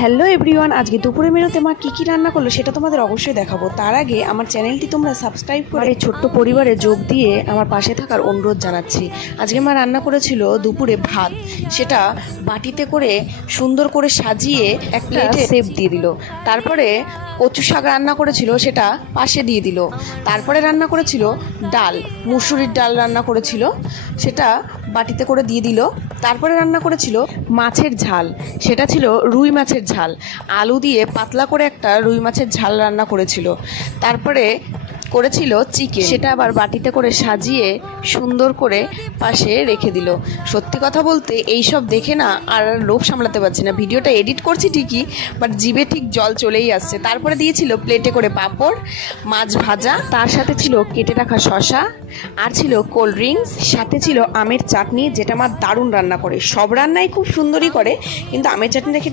Hello everyone, আজকে দুপুরে মেনুতে মা কী রান্না করলো সেটা তোমাদের অবশ্যই দেখাবো। তার আগে আমার চ্যানেলটি তোমরা সাবস্ক্রাইব করে এই ছোট্ট পরিবারে যোগ দিয়ে আমার পাশে থাকার অনুরোধ জানাচ্ছি। আজকে মা রান্না করেছিল দুপুরে ভাত, সেটা বাটিতে করে সুন্দর করে সাজিয়ে এক প্লেটে সেপ দিয়ে দিল। তারপরে কচু শাক রান্না করেছিল, সেটা পাশে দিয়ে দিল। তারপরে রান্না করেছিল ডাল, মুসুরির ডাল রান্না করেছিল, সেটা বাটিতে করে দিয়ে দিল। তারপরে রান্না করেছিল মাছের ঝাল, সেটা ছিল রুই মাছের ঝাল, আলু দিয়ে পাতলা করে একটা রুই মাছের ঝাল রান্না করেছিল। তারপরে করেছিল চিকেন, সেটা আবার বাটিতে করে সাজিয়ে সুন্দর করে পাশে রেখে দিল। সত্যি কথা বলতে এই সব দেখে না আর লোভ সামলাতে পারছি না। ভিডিওটা এডিট করছি ঠিকই, বাট জিভে ঠিক জল চলেই আসছে। তারপরে দিয়েছিল প্লেটে করে পাঁপড়, মাছ ভাজা, তার সাথে ছিল কেটে রাখা শসা, আর ছিল কোল্ড ড্রিঙ্কস, সাথে ছিল আমের চাটনি, যেটা আমার দারুণ রান্না করে। সব রান্নাই খুব সুন্দরই করে, কিন্তু আমের চাটনিটা খেতে